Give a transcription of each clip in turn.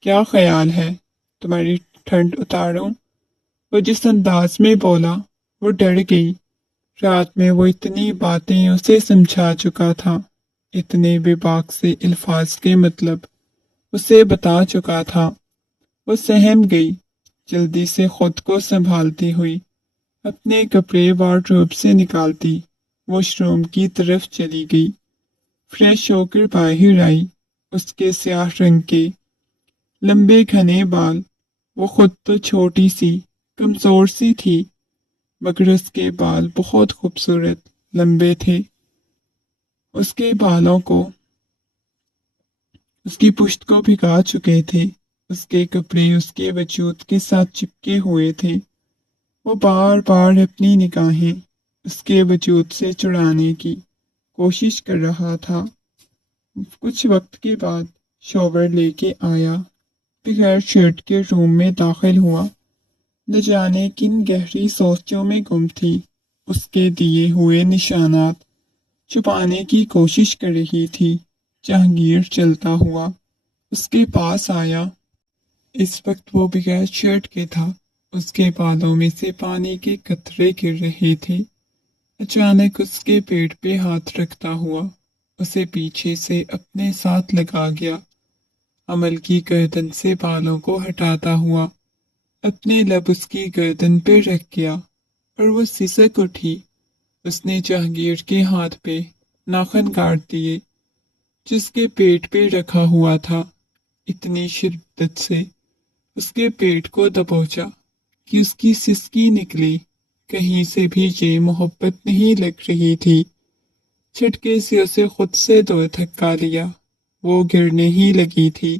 کیا خیال ہے تمہاری ٹھنڈ اتاروں؟ وہ جس انداز میں بولا وہ ڈر گئی۔ رات میں وہ اتنی باتیں اسے سمجھا چکا تھا، اتنے بے باک سے الفاظ کے مطلب اسے بتا چکا تھا۔ وہ سہم گئی، جلدی سے خود کو سنبھالتی ہوئی اپنے کپڑے وارڈروب سے نکالتی واش روم کی طرف چلی گئی۔ فریش ہو کر باہر آئی۔ اس کے سیاہ رنگ کے لمبے گھنے بال، وہ خود تو چھوٹی سی کمزور سی تھی مگر اس کے بال بہت خوبصورت لمبے تھے۔ اس کے بالوں کو اس کی پشت کو بھگا چکے تھے۔ اس کے کپڑے اس کے وجود کے ساتھ چپکے ہوئے تھے۔ وہ بار بار اپنی نگاہیں اس کے وجود سے چڑانے کی کوشش کر رہا تھا۔ کچھ وقت کے بعد شاور لے کے آیا، بغیر شرٹ کے روم میں داخل ہوا۔ نہ جانے کن گہری سوچوں میں گم تھی۔ اس کے دیے ہوئے نشانات چھپانے کی کوشش کر رہی تھی۔ جہانگیر چلتا ہوا اس کے پاس آیا۔ اس وقت وہ بغیر شرٹ کے تھا۔ اس کے بالوں میں سے پانی کے قطرے گر رہے تھے۔ اچانک اس کے پیٹ پہ ہاتھ رکھتا ہوا اسے پیچھے سے اپنے ساتھ لگا گیا۔ عمل کی گردن سے بالوں کو ہٹاتا ہوا اپنے لب اس کی گردن پہ رکھ گیا اور وہ سسک اٹھی۔ اس نے جہانگیر کے ہاتھ پہ ناخن کاٹ دیے جس کے پیٹ پہ رکھا ہوا تھا۔ اتنی شدت سے اس کے پیٹ کو دبوچا کہ اس کی سسکی نکلی۔ کہیں سے بھی یہ محبت نہیں لگ رہی تھی۔ چھٹکے سے اسے خود سے دو دھکا لیا، وہ گرنے ہی لگی تھی۔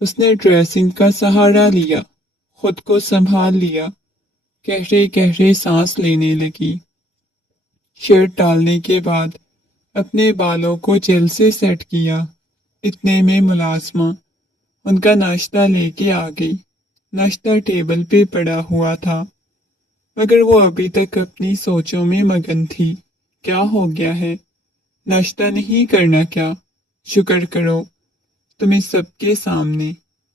اس نے ڈریسنگ کا سہارا لیا، خود کو سنبھال لیا، گہرے گہرے سانس لینے لگی۔ شرٹ ڈالنے کے بعد اپنے بالوں کو جیل سے سیٹ کیا۔ اتنے میں ملازمہ ان کا ناشتہ لے کے آ گئی۔ ناشتہ ٹیبل پہ پڑا ہوا تھا مگر وہ ابھی تک اپنی سوچوں میں مگن تھی۔ کیا ہو گیا ہے؟ ناشتہ نہیں کرنا کیا؟ شکر کرو تمہیں سب کے سامنے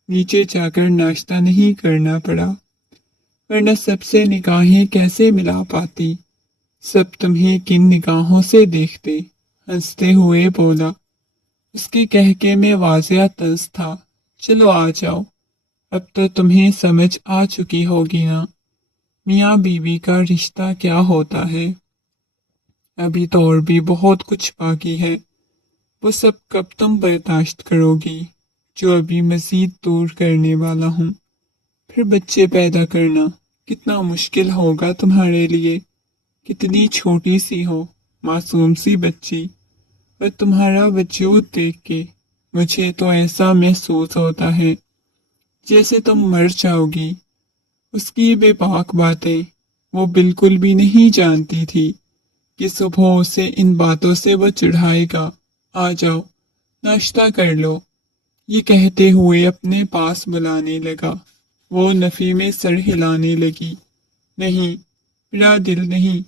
نیچے جا کر ناشتہ نہیں کرنا پڑا، ورنہ سب سے نگاہیں کیسے ملا پاتی؟ سب تمہیں کن نگاہوں سے دیکھتے؟ ہنستے ہوئے بولا۔ اس کے کہکے میں واضح طنز تھا۔ چلو آ جاؤ، اب تو تمہیں سمجھ آ چکی ہوگی نا میاں بیوی کا رشتہ کیا ہوتا ہے۔ ابھی تو اور بھی بہت کچھ باقی ہے، وہ سب کب تم برداشت کرو گی جو ابھی مزید دور کرنے والا ہوں۔ پھر بچے پیدا کرنا کتنا مشکل ہوگا تمہارے لیے۔ کتنی چھوٹی سی ہو، معصوم سی بچی، اور تمہارا وجود دیکھ کے مجھے تو ایسا محسوس ہوتا ہے جیسے تم مر جاؤ گی۔ اس کی بے باک باتیں وہ بالکل بھی نہیں جانتی تھی کہ صبح اسے ان باتوں سے وہ چڑھائے گا۔ آ جاؤ ناشتہ کر لو، یہ کہتے ہوئے اپنے پاس بلانے لگا۔ وہ نفی میں سر ہلانے لگی۔ نہیں، میرا دل نہیں،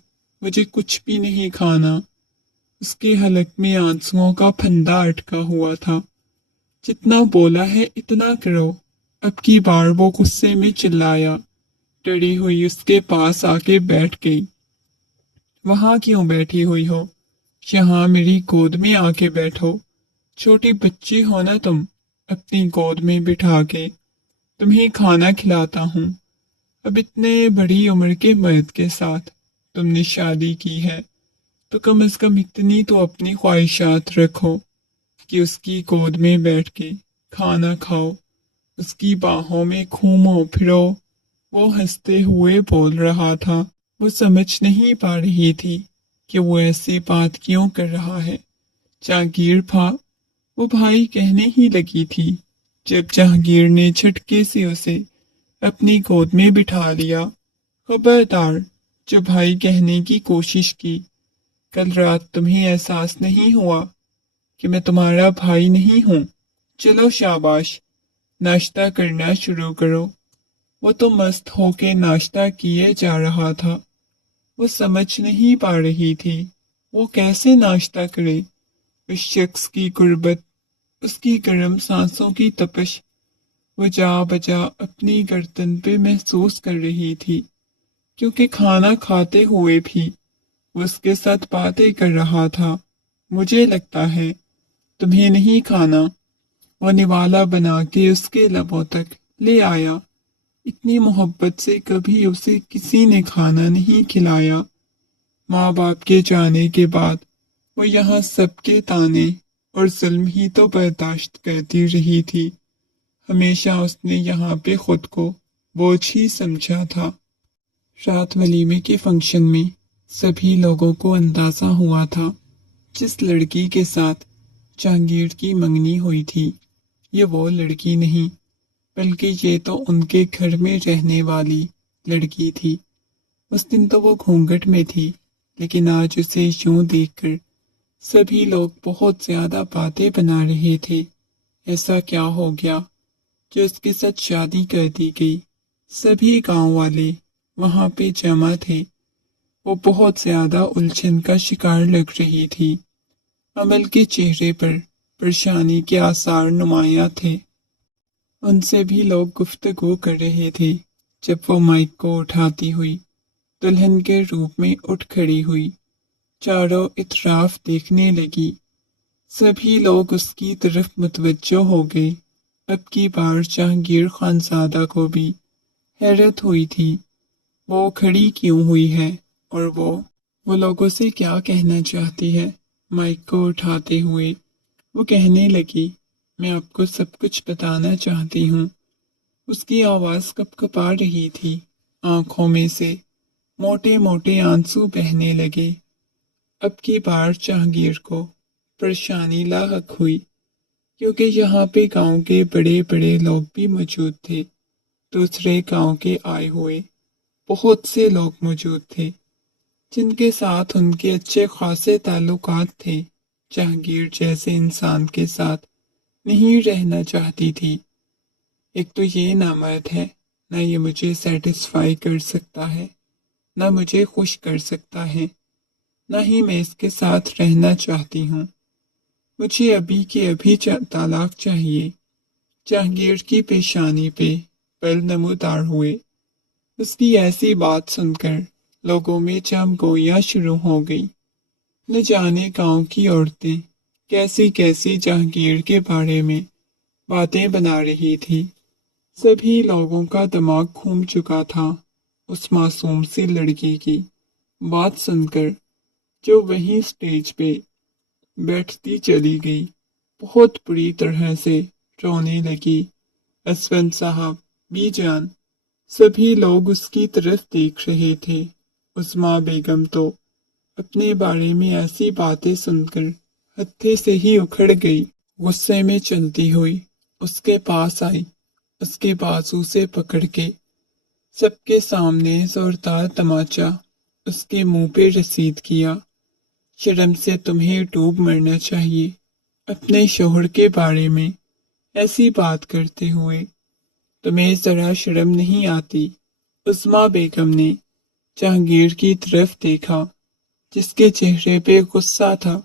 مجھے کچھ بھی نہیں کھانا۔ اس کے حلق میں آنسوؤں کا پھندا اٹکا ہوا تھا۔ جتنا بولا ہے اتنا کرو۔ اب کی بار وہ غصے میں چلایا۔ ڈری ہوئی اس کے پاس آ کے بیٹھ گئی۔ وہاں کیوں بیٹھی ہوئی ہو؟ یہاں میری گود میں آ کے بیٹھو۔ چھوٹی بچی ہو نا تم، اپنی گود میں بٹھا کے تمہیں کھانا کھلاتا ہوں۔ اب اتنے بڑی عمر کے مرد کے ساتھ تم نے شادی کی ہے تو کم از کم اتنی تو اپنی خواہشات رکھو کہ اس کی گود میں بیٹھ کے کھانا کھاؤ، اس کی باہوں میں گھومو پھرو۔ وہ ہنستے ہوئے بول رہا تھا۔ وہ سمجھ نہیں پا رہی تھی کہ وہ ایسی بات کیوں کر رہا ہے۔ جہانگیر بھا، وہ بھائی کہنے ہی لگی تھی جب جہانگیر نے جھٹکے سے اسے اپنی گود میں بٹھا لیا۔ خبردار، جو بھائی کہنے کی کوشش کی۔ کل رات تمہیں احساس نہیں ہوا کہ میں تمہارا بھائی نہیں ہوں؟ چلو شاباش، ناشتہ کرنا شروع کرو۔ وہ تو مست ہو کے ناشتہ کیے جا رہا تھا۔ وہ سمجھ نہیں پا رہی تھی وہ کیسے ناشتہ کرے۔ اس شخص کی قربت، اس کی گرم سانسوں کی تپش، وہ جا بجا اپنی گردن پہ محسوس کر رہی تھی، کیونکہ کھانا کھاتے ہوئے بھی وہ اس کے ساتھ باتیں کر رہا تھا۔ مجھے لگتا ہے تمہیں نہیں کھانا، وہ نوالا بنا کے اس کے لبوں تک لے آیا۔ اتنی محبت سے کبھی اسے کسی نے کھانا نہیں کھلایا۔ ماں باپ کے جانے کے بعد وہ یہاں سب کے تانے اور ظلم ہی تو برداشت کرتی رہی تھی۔ ہمیشہ اس نے یہاں پہ خود کو بوجھ ہی سمجھا تھا۔ رات ولیمے کے فنکشن میں سبھی لوگوں کو اندازہ ہوا تھا جس لڑکی کے ساتھ جہانگیر کی منگنی ہوئی تھی یہ وہ لڑکی نہیں، بلکہ یہ تو ان کے گھر میں رہنے والی لڑکی تھی۔ اس دن تو وہ گھونگھٹ میں تھی، لیکن آج اسے یوں دیکھ کر سبھی لوگ بہت زیادہ باتیں بنا رہے تھے۔ ایسا کیا ہو گیا کہ اس کے ساتھ شادی کر دی گئی؟ سبھی گاؤں والے وہاں پہ جمع تھے۔ وہ بہت زیادہ الجھن کا شکار لگ رہی تھی۔ عمل کے چہرے پر پریشانی کے آثار نمایاں تھے۔ ان سے بھی لوگ گفتگو کر رہے تھے جب وہ مائک کو اٹھاتی ہوئی دلہن کے روپ میں اٹھ کھڑی ہوئی، چاروں اطراف دیکھنے لگی۔ سبھی لوگ اس کی طرف متوجہ ہو گئے۔ اب کی بار جہانگیر خانزادہ کو بھی حیرت ہوئی تھی، وہ کھڑی کیوں ہوئی ہے اور وہ لوگوں سے کیا کہنا چاہتی ہے۔ مائک کو اٹھاتے ہوئے وہ کہنے لگی، میں آپ کو سب کچھ بتانا چاہتی ہوں۔ اس کی آواز کپ کپا رہی تھی، آنکھوں میں سے موٹے موٹے آنسو بہنے لگے۔ اب کی بار جہانگیر کو پریشانی لاحق ہوئی، کیونکہ یہاں پہ گاؤں کے بڑے بڑے لوگ بھی موجود تھے۔ دوسرے گاؤں کے آئے ہوئے بہت سے لوگ موجود تھے جن کے ساتھ ان کے اچھے خاصے تعلقات تھے۔ جہانگیر جیسے انسان کے ساتھ نہیں رہنا چاہتی تھی۔ ایک تو یہ نامرد ہے، نہ یہ مجھے سیٹسفائی کر سکتا ہے، نہ مجھے خوش کر سکتا ہے، نہ ہی میں اس کے ساتھ رہنا چاہتی ہوں۔ مجھے ابھی کے ابھی طلاق چاہیے۔ جہانگیر کی پیشانی پہ پل نمودار ہوئے۔ اس کی ایسی بات سن کر لوگوں میں جم گوئیاں شروع ہو گئی۔ نہ جانے گاؤں کی عورتیں کیسی کیسی جہانگیر کے بارے میں باتیں بنا رہی تھی۔ سبھی لوگوں کا دماغ گھوم چکا تھا اس معصوم سی لڑکی کی بات سن کر، جو وہیں سٹیج پہ بیٹھتی چلی گئی، بہت بری طرح سے رونے لگی۔ اسفند صاحب، بی جان، سبھی لوگ اس کی طرف دیکھ رہے تھے۔ عظمیٰ بیگم تو اپنے بارے میں ایسی باتیں سن کر ہتھے سے ہی اکھڑ گئی۔ غصے میں چلتی ہوئی اس کے پاس آئی، اس کے بازو سے پکڑ کے سب کے سامنے زوردار تماچا اس کے منہ پہ رسید کیا۔ شرم سے تمہیں ڈوب مرنا چاہیے، اپنے شوہر کے بارے میں ایسی بات کرتے ہوئے تمہیں ذرا شرم نہیں آتی؟ عظمیٰ بیگم نے جہانگیر کی طرف دیکھا جس کے چہرے پہ غصہ تھا۔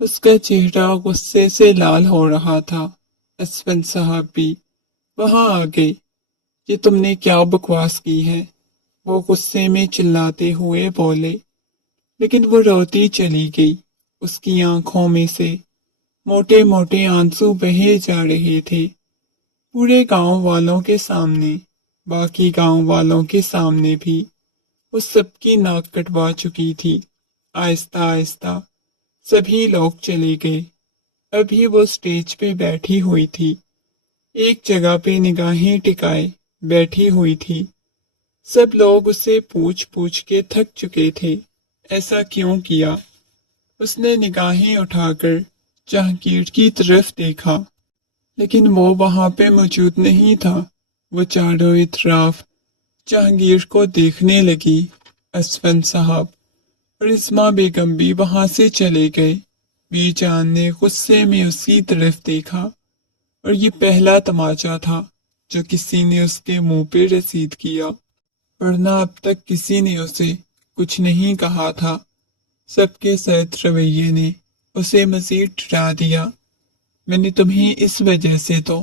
اس کا چہرہ غصے سے لال ہو رہا تھا۔ اسفند صاحب بھی وہاں آ گئے۔ یہ تم نے کیا بکواس کی ہے؟ وہ غصے میں چلاتے ہوئے بولے، لیکن وہ روتی چلی گئی۔ اس کی آنکھوں میں سے موٹے موٹے آنسو بہے جا رہے تھے۔ پورے گاؤں والوں کے سامنے، باقی گاؤں والوں کے سامنے بھی وہ سب کی ناک کٹوا چکی تھی۔ آہستہ آہستہ سبھی لوگ چلے گئے۔ ابھی وہ سٹیج پہ بیٹھی ہوئی تھی، ایک جگہ پہ نگاہیں ٹکائے بیٹھی ہوئی تھی۔ سب لوگ اسے پوچھ پوچھ کے تھک چکے تھے، ایسا کیوں کیا؟ اس نے نگاہیں اٹھا کر جہانگیر کی طرف دیکھا، لیکن وہ وہاں پہ موجود نہیں تھا۔ وہ چاروں اطراف جہانگیر کو دیکھنے لگی۔ اسفند صاحب اور عظمیٰ بیگم بھی وہاں سے چلے گئے۔ بی جان نے غصے میں اس کی طرف دیکھا، اور یہ پہلا تماچا تھا جو کسی نے اس کے منہ پہ رسید کیا، ورنہ اب تک کسی نے اسے کچھ نہیں کہا تھا۔ سب کے سرد رویے نے اسے مزید ڈرا دیا۔ میں نے تمہیں اس وجہ سے تو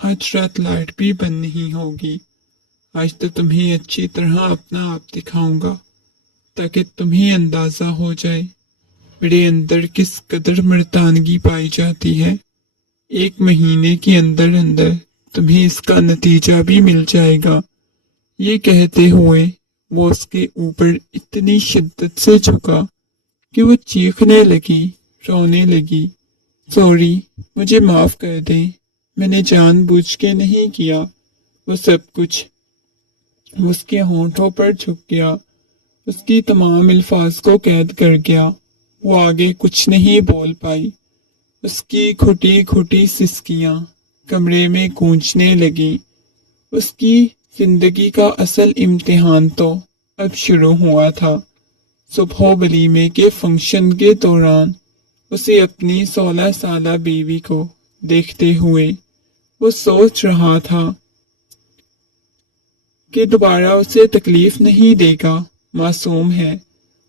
آج رات لائٹ بھی بند نہیں ہوگی۔ آج تو تمہیں اچھی طرح اپنا آپ دکھاؤں گا تاکہ تمہیں اندازہ ہو جائے میرے اندر کس قدر مردانگی پائی جاتی ہے۔ 1 مہینے کے اندر اندر تمہیں اس کا نتیجہ بھی مل جائے گا۔ یہ کہتے ہوئے وہ اس کے اوپر اتنی شدت سے جھکا کہ وہ چیخنے لگی، رونے لگی۔ سوری، مجھے معاف کر دیں، میں نے جان بوجھ کے نہیں کیا۔ وہ سب کچھ اس کے ہونٹوں پر جھک گیا، اس کی تمام الفاظ کو قید کر گیا۔ وہ آگے کچھ نہیں بول پائی۔ اس کی کھٹی کھٹی سسکیاں کمرے میں گونجنے لگیں۔ اس کی زندگی کا اصل امتحان تو اب شروع ہوا تھا۔ صبح ولیمے کے فنکشن کے دوران اسے اپنی 16 سالہ بیوی کو دیکھتے ہوئے وہ سوچ رہا تھا کہ دوبارہ اسے تکلیف نہیں دے گا، معصوم ہے،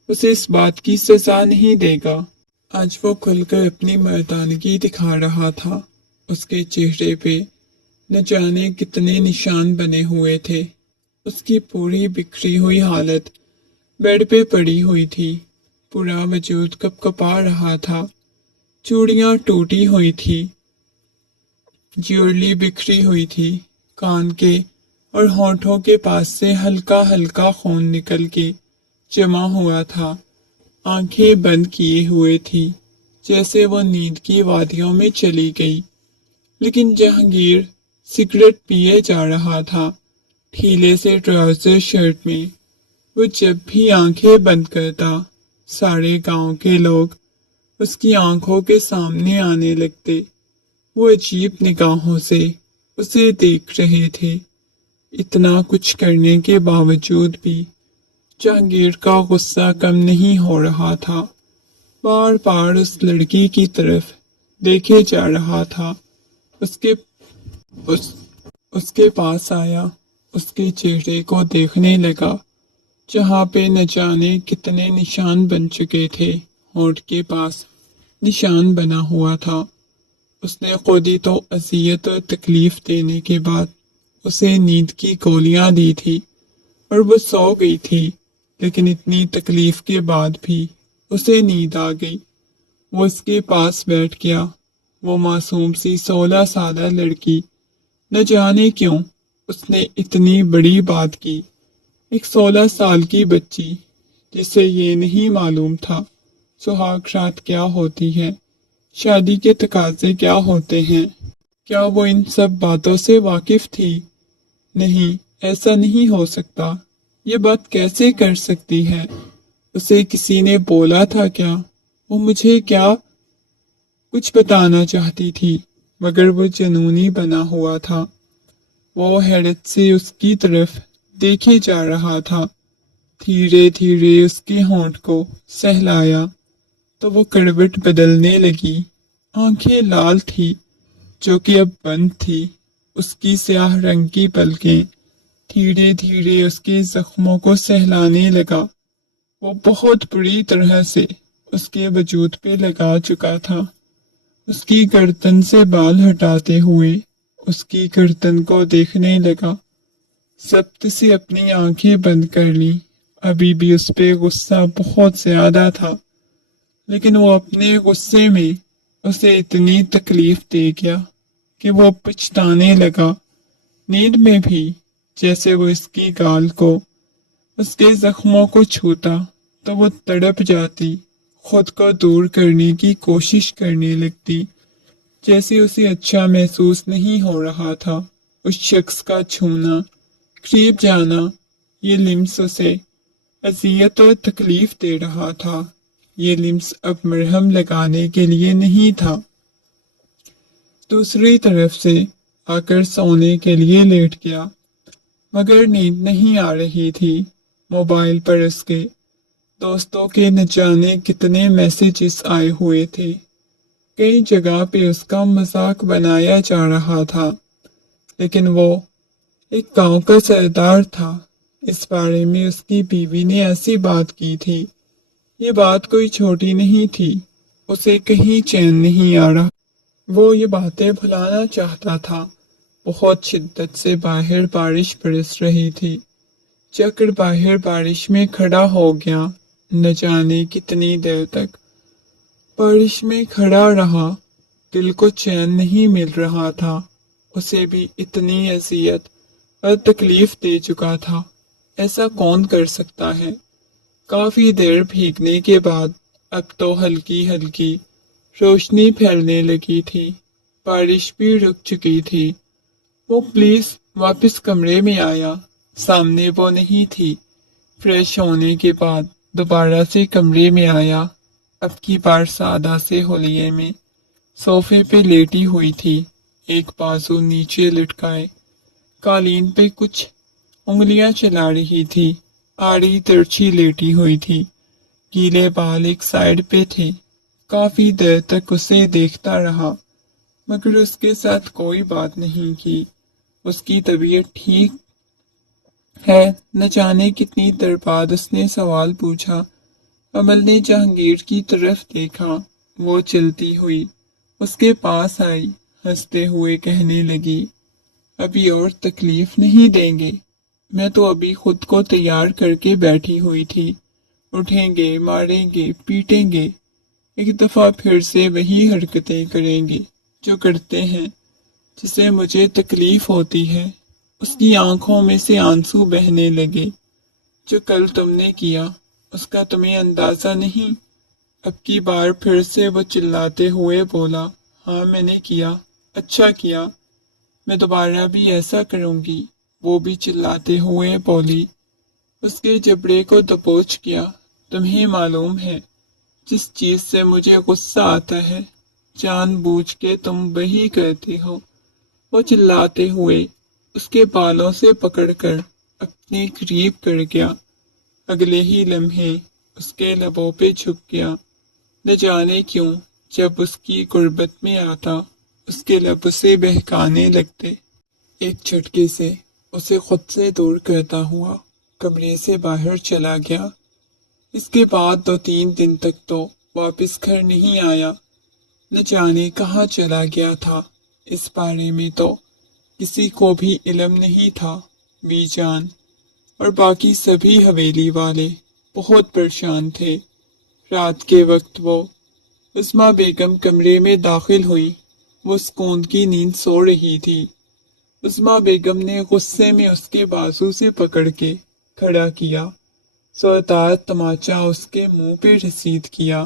اسے اس بات کی سزا نہیں دے گا۔ آج وہ کھل کر اپنی مردانگی دکھا رہا تھا۔ اس کے چہرے پہ نہ جانے کتنے نشان بنے ہوئے تھے۔ اس کی پوری بکھری ہوئی حالت بیڈ پہ پڑی ہوئی تھی، پورا وجود کپ کپا رہا تھا، چوڑیاں ٹوٹی ہوئی تھی، جیولری بکھری ہوئی تھی، کان کے اور ہونٹوں کے پاس سے ہلکا ہلکا خون نکل کے جمع ہوا تھا۔ آنکھیں بند کیے ہوئے تھی جیسے وہ نیند کی وادیوں میں چلی گئی۔ لیکن جہانگیر سگریٹ پیے جا رہا تھا، ڈھیلے سے ٹراؤزر شرٹ میں۔ وہ جب بھی آنکھیں بند کرتا، سارے گاؤں کے لوگ اس کی آنکھوں کے سامنے آنے لگتے۔ وہ عجیب نگاہوں سے اسے دیکھ رہے تھے۔ اتنا کچھ کرنے کے باوجود بھی جہانگیر کا غصہ کم نہیں ہو رہا تھا۔ بار بار اس لڑکی کی طرف دیکھے جا رہا تھا۔ اس کے پاس آیا، اس کے چہرے کو دیکھنے لگا جہاں پہ نہ جانے کتنے نشان بن چکے تھے۔ ہونٹ کے پاس نشان بنا ہوا تھا۔ اس نے خود ہی تو اذیت اور تکلیف دینے کے بعد اسے نیند کی گولیاں دی تھی اور وہ سو گئی تھی، لیکن اتنی تکلیف کے بعد بھی اسے نیند آ گئی۔ وہ اس کے پاس بیٹھ گیا۔ وہ معصوم سی 16 سالہ لڑکی نہ جانے کیوں اس نے اتنی بڑی بات کی۔ ایک 16 سال کی بچی جسے یہ نہیں معلوم تھا سہاگ رات کیا ہوتی ہے، شادی کے تقاضے کیا ہوتے ہیں۔ کیا وہ ان سب باتوں سے واقف تھی؟ نہیں، ایسا نہیں ہو سکتا۔ یہ بات کیسے کر سکتی ہے؟ اسے کسی نے بولا تھا کیا؟ وہ مجھے کیا کچھ بتانا چاہتی تھی، مگر وہ جنونی بنا ہوا تھا۔ وہ حیرت سے اس کی طرف دیکھے جا رہا تھا۔ دھیرے دھیرے اس کے ہونٹ کو سہلایا تو وہ کڑوٹ بدلنے لگی۔ آنکھیں لال تھی جو کہ اب بند تھی۔ اس کی سیاہ رنگ کی پلکیں دھیرے دھیرے اس کے زخموں کو سہلانے لگا۔ وہ بہت بری طرح سے اس کے وجود پہ لگا چکا تھا۔ اس کی گردن سے بال ہٹاتے ہوئے اس کی گردن کو دیکھنے لگا۔ ضبط سے اپنی آنکھیں بند کر لی۔ ابھی بھی اس پہ غصہ بہت زیادہ تھا، لیکن وہ اپنے غصے میں اسے اتنی تکلیف دے گیا کہ وہ پچھتانے لگا۔ نیند میں بھی جیسے وہ اس کی گال کو، اس کے زخموں کو چھوتا تو وہ تڑپ جاتی، خود کو دور کرنے کی کوشش کرنے لگتی، جیسے اسے اچھا محسوس نہیں ہو رہا تھا۔ اس شخص کا چھونا، قریب جانا، یہ لمس اسے اذیت اور تکلیف دے رہا تھا۔ یہ لمس اب مرہم لگانے کے لیے نہیں تھا۔ دوسری طرف سے آ کر سونے کے لیے لیٹ گیا، مگر نیند نہیں آ رہی تھی۔ موبائل پر اس کے دوستوں کے نہ جانے کتنے میسیجز آئے ہوئے تھے۔ کئی جگہ پہ اس کا مذاق بنایا جا رہا تھا، لیکن وہ ایک گاؤں کا سردار تھا۔ اس بارے میں اس کی بیوی نے ایسی بات کی تھی۔ یہ بات کوئی چھوٹی نہیں تھی۔ اسے کہیں چین نہیں آ رہا۔ وہ یہ باتیں بھلانا چاہتا تھا، بہت شدت سے باہر بارش برس رہی تھی۔ چکر باہر بارش میں کھڑا ہو گیا۔ نہ جانے کتنی دیر تک بارش میں کھڑا رہا۔ دل کو چین نہیں مل رہا تھا۔ اسے بھی اتنی اذیت اور تکلیف دے چکا تھا۔ ایسا کون کر سکتا ہے؟ کافی دیر بھیگنے کے بعد اب تو ہلکی ہلکی روشنی پھیلنے لگی تھی۔ بارش بھی رک چکی تھی۔ وہ پلیز واپس کمرے میں آیا۔ سامنے وہ نہیں تھی۔ فریش ہونے کے بعد دوبارہ سے کمرے میں آیا۔ اب کی بار سادہ سے حلیے میں صوفے پہ لیٹی ہوئی تھی، ایک بازو نیچے لٹکائے قالین پہ کچھ انگلیاں چلا رہی تھی۔ آڑی ترچھی لیٹی ہوئی تھی، گیلے بال ایک سائیڈ پہ تھے۔ کافی دیر تک اسے دیکھتا رہا مگر اس کے ساتھ کوئی بات نہیں کی۔ اس کی طبیعت ٹھیک ہے؟ نہ جانے کتنی دیر بعد اس نے سوال پوچھا۔ امل نے جہانگیر کی طرف دیکھا۔ وہ چلتی ہوئی اس کے پاس آئی، ہنستے ہوئے کہنے لگی، ابھی اور تکلیف نہیں دیں گے؟ میں تو ابھی خود کو تیار کر کے بیٹھی ہوئی تھی۔ اٹھیں گے، ماریں گے، پیٹیں گے، ایک دفعہ پھر سے وہی حرکتیں کریں گے جو کرتے ہیں، جس سے مجھے تکلیف ہوتی ہے۔ اس کی آنکھوں میں سے آنسو بہنے لگے۔ جو کل تم نے کیا اس کا تمہیں اندازہ نہیں؟ اب کی بار پھر سے وہ چلاتے ہوئے بولا، ہاں میں نے کیا، اچھا کیا، میں دوبارہ بھی ایسا کروں گی۔ وہ بھی چلاتے ہوئے بولی۔ اس کے جبڑے کو دبوچ کیا۔ تمہیں معلوم ہے جس چیز سے مجھے غصہ آتا ہے، جان بوجھ کے تم وہی کرتے ہو۔ وہ چلاتے ہوئے اس کے بالوں سے پکڑ کر اپنے قریب کر گیا۔ اگلے ہی لمحے اس کے لبوں پہ جھک گیا۔ نہ جانے کیوں جب اس کی قربت میں آتا اس کے لب اسے بہکانے لگتے۔ ایک جھٹکے سے اسے خود سے دور کرتا ہوا کمرے سے باہر چلا گیا۔ اس کے بعد 2-3 دن تک تو واپس گھر نہیں آیا۔ نہ جانے کہاں چلا گیا تھا۔ اس بارے میں تو کسی کو بھی علم نہیں تھا۔ بی جان اور باقی سبھی حویلی والے بہت پریشان تھے۔ رات کے وقت وہ عظمیٰ بیگم کمرے میں داخل ہوئی۔ وہ سکون کی نیند سو رہی تھی۔ عظمیٰ بیگم نے غصے میں اس کے بازو سے پکڑ کے کھڑا کیا۔ زوردار تماچا اس کے منہ پہ رسید کیا۔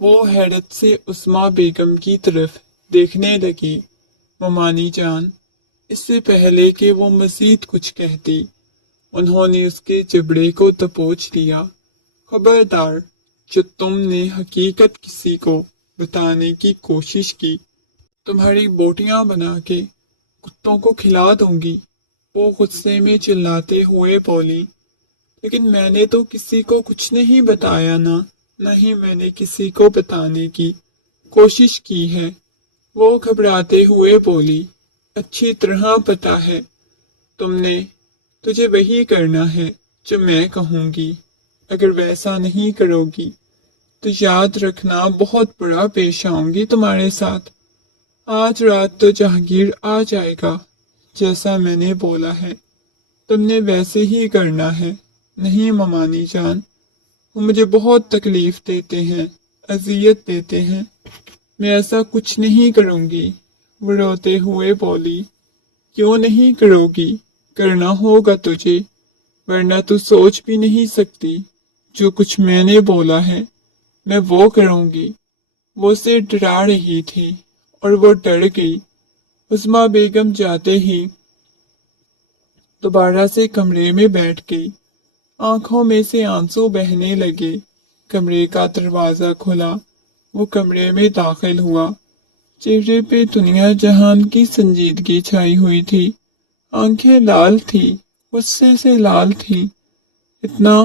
وہ حیرت سے عظمیٰ بیگم کی طرف دیکھنے لگی۔ ممانی جان، اس سے پہلے کہ وہ مزید کچھ کہتی انہوں نے اس کے جبڑے کو دبوچ لیا۔ خبردار، جو تم نے حقیقت کسی کو بتانے کی کوشش کی تمہاری بوٹیاں بنا کے کتوں کو کھلا دوں گی۔ وہ غصے میں چلاتے ہوئے بولی، لیکن میں نے تو کسی کو کچھ نہیں بتایا، نہ ہی میں نے کسی کو بتانے کی کوشش کی ہے۔ وہ گھبراتے ہوئے بولی، اچھی طرح پتا ہے تجھے وہی کرنا ہے جو میں کہوں گی۔ اگر ویسا نہیں کرو گی تو یاد رکھنا بہت برا پیش آؤں گی تمہارے ساتھ۔ آج رات تو جہانگیر آ جائے گا، جیسا میں نے بولا ہے تم نے ویسے ہی کرنا ہے۔ نہیں ممانی جان، وہ مجھے بہت تکلیف دیتے ہیں، اذیت دیتے ہیں، میں ایسا کچھ نہیں کروں گی۔ وہ روتے ہوئے بولی، کیوں نہیں کرو گی؟ کرنا ہوگا تجھے، ورنہ تو سوچ بھی نہیں سکتی۔ جو کچھ میں نے بولا ہے میں وہ کروں گی۔ وہ اسے ڈرا رہی تھی اور وہ ڈر گئی۔ عظمیٰ بیگم جاتے ہی دوبارہ سے کمرے میں بیٹھ گئی۔ آنکھوں میں سے آنسو بہنے لگے۔ کمرے کا دروازہ کھلا، وہ کمرے میں داخل ہوا۔ چہرے پہ دنیا جہان کی سنجیدگی چھائی ہوئی تھی۔ آنکھیں لال تھی، غصے سے لال تھی۔ اتنا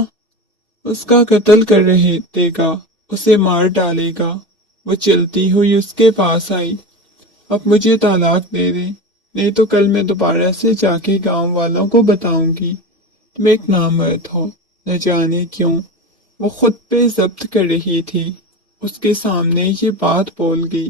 اس کا قتل کر رہے دے گا، اسے مار ڈالے گا۔ وہ چلتی ہوئی اس کے پاس آئی۔ اب مجھے طلاق دے دے، نہیں تو کل میں دوبارہ سے جا کے گاؤں والوں کو بتاؤں گی تم ایک نامرد ہو۔ نہ جانے کیوں وہ خود پہ ضبط کر رہی تھی، اس کے سامنے یہ بات بول گئی۔